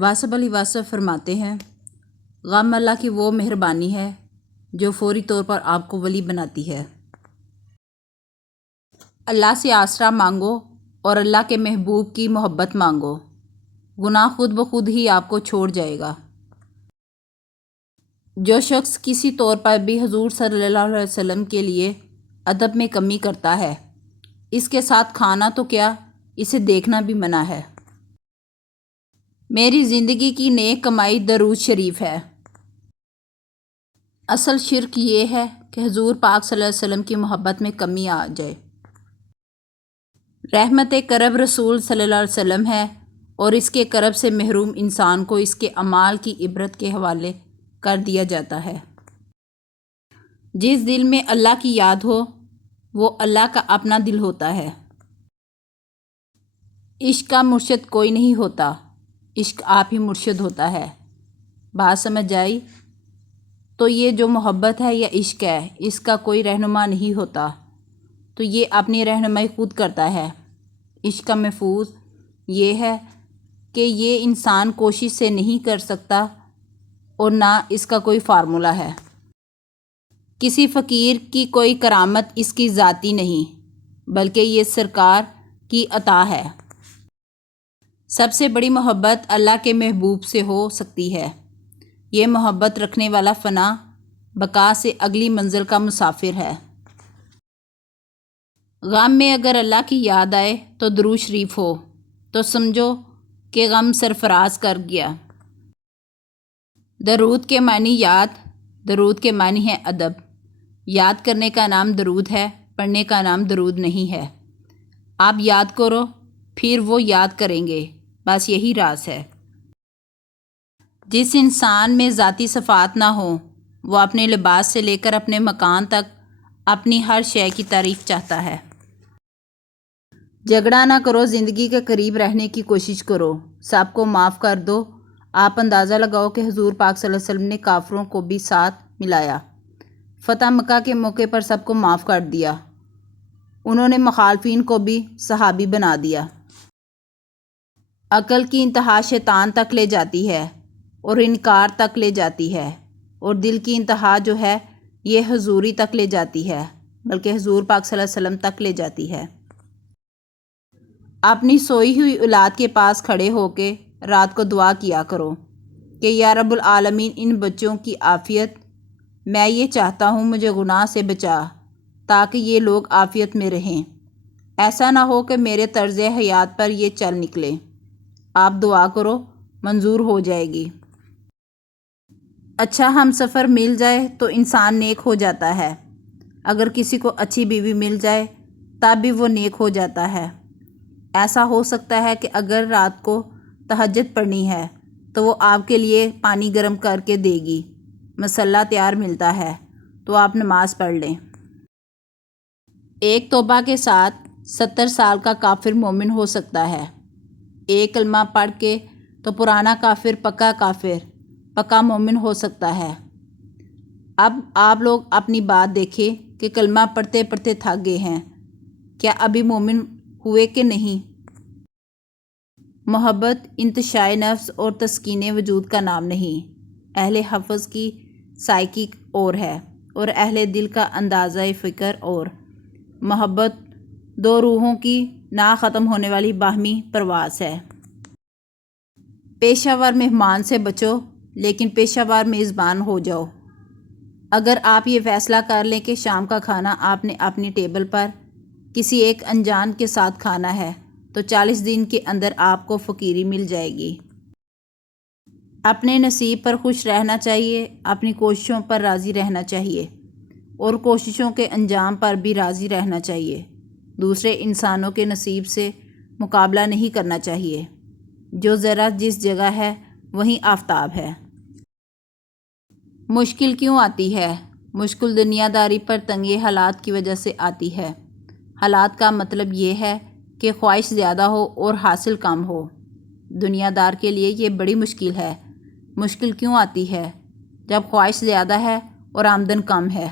واصف علی واصف فرماتے ہیں، غم اللہ کی وہ مہربانی ہے جو فوری طور پر آپ کو ولی بناتی ہے۔ اللہ سے آسرا مانگو اور اللہ کے محبوب کی محبت مانگو، گناہ خود بخود ہی آپ کو چھوڑ جائے گا۔ جو شخص کسی طور پر بھی حضور صلی اللہ علیہ وسلم کے لیے ادب میں کمی کرتا ہے، اس کے ساتھ کھانا تو کیا، اسے دیکھنا بھی منع ہے۔ میری زندگی کی نیک کمائی درود شریف ہے۔ اصل شرک یہ ہے کہ حضور پاک صلی اللہ علیہ وسلم کی محبت میں کمی آ جائے۔ رحمت کرب رسول صلی اللہ علیہ وسلم ہے اور اس کے کرب سے محروم انسان کو اس کے اعمال کی عبرت کے حوالے کر دیا جاتا ہے۔ جس دل میں اللہ کی یاد ہو وہ اللہ کا اپنا دل ہوتا ہے۔ عشق کا مرشد کوئی نہیں ہوتا، عشق آپ ہی مرشد ہوتا ہے۔ بات سمجھ آئی؟ تو یہ جو محبت ہے یا عشق ہے، اس کا کوئی رہنما نہیں ہوتا، تو یہ اپنی رہنمائی خود کرتا ہے۔ عشق کا محفوظ یہ ہے کہ یہ انسان کوشش سے نہیں کر سکتا اور نہ اس کا کوئی فارمولہ ہے۔ کسی فقیر کی کوئی کرامت اس کی ذاتی نہیں، بلکہ یہ سرکار کی عطا ہے۔ سب سے بڑی محبت اللہ کے محبوب سے ہو سکتی ہے۔ یہ محبت رکھنے والا فنا بقا سے اگلی منزل کا مسافر ہے۔ غم میں اگر اللہ کی یاد آئے تو درود شریف ہو تو سمجھو کہ غم سرفراز کر گیا۔ درود کے معنی یاد، درود کے معنی ہے ادب۔ یاد کرنے کا نام درود ہے، پڑھنے کا نام درود نہیں ہے۔ آپ یاد کرو پھر وہ یاد کریں گے، بس یہی راز ہے۔ جس انسان میں ذاتی صفات نہ ہوں، وہ اپنے لباس سے لے کر اپنے مکان تک اپنی ہر شے کی تعریف چاہتا ہے۔ جھگڑا نہ کرو، زندگی کے قریب رہنے کی کوشش کرو، سب کو معاف کر دو۔ آپ اندازہ لگاؤ کہ حضور پاک صلی اللہ علیہ وسلم نے کافروں کو بھی ساتھ ملایا، فتح مکہ کے موقع پر سب کو معاف کر دیا۔ انہوں نے مخالفین کو بھی صحابی بنا دیا۔ عقل کی انتہا شیطان تک لے جاتی ہے اور انکار تک لے جاتی ہے، اور دل کی انتہا جو ہے یہ حضوری تک لے جاتی ہے، بلکہ حضور پاک صلی اللہ علیہ وسلم تک لے جاتی ہے۔ اپنی سوئی ہوئی اولاد کے پاس کھڑے ہو کے رات کو دعا کیا کرو کہ یا رب العالمین ان بچوں کی عافیت، میں یہ چاہتا ہوں مجھے گناہ سے بچا تاکہ یہ لوگ عافیت میں رہیں، ایسا نہ ہو کہ میرے طرز حیات پر یہ چل نکلے۔ آپ دعا کرو، منظور ہو جائے گی۔ اچھا ہم سفر مل جائے تو انسان نیک ہو جاتا ہے، اگر کسی کو اچھی بیوی مل جائے تب بھی وہ نیک ہو جاتا ہے۔ ایسا ہو سکتا ہے کہ اگر رات کو تہجد پڑھنی ہے تو وہ آپ کے لیے پانی گرم کر کے دے گی، مصلی تیار ملتا ہے تو آپ نماز پڑھ لیں۔ ایک توبہ کے ساتھ 70 سال کا کافر مومن ہو سکتا ہے۔ ایک کلمہ پڑھ کے تو پرانا کافر پکا مومن ہو سکتا ہے۔ اب آپ لوگ اپنی بات دیکھیں کہ کلمہ پڑھتے پڑھتے تھک گئے ہیں، کیا ابھی مومن ہوئے کہ نہیں؟ محبت انتشاء نفس اور تسکین وجود کا نام نہیں۔ اہل حفظ کی سائیکی اور ہے اور اہل دل کا اندازہ فکر اور۔ محبت دو روحوں کی نہ ختم ہونے والی باہمی پرواز ہے۔ پیشہ ور مہمان سے بچو لیکن پیشہ ور میزبان ہو جاؤ۔ اگر آپ یہ فیصلہ کر لیں کہ شام کا کھانا آپ نے اپنی ٹیبل پر کسی ایک انجان کے ساتھ کھانا ہے تو 40 دن کے اندر آپ کو فقیری مل جائے گی۔ اپنے نصیب پر خوش رہنا چاہیے، اپنی کوششوں پر راضی رہنا چاہیے اور کوششوں کے انجام پر بھی راضی رہنا چاہیے۔ دوسرے انسانوں کے نصیب سے مقابلہ نہیں کرنا چاہیے۔ جو ذرا جس جگہ ہے وہیں آفتاب ہے۔ مشکل کیوں آتی ہے؟ مشکل دنیا داری پر تنگی حالات کی وجہ سے آتی ہے۔ حالات کا مطلب یہ ہے کہ خواہش زیادہ ہو اور حاصل کم ہو۔ دنیا دار کے لیے یہ بڑی مشکل ہے۔ مشکل کیوں آتی ہے؟ جب خواہش زیادہ ہے اور آمدن کم ہے۔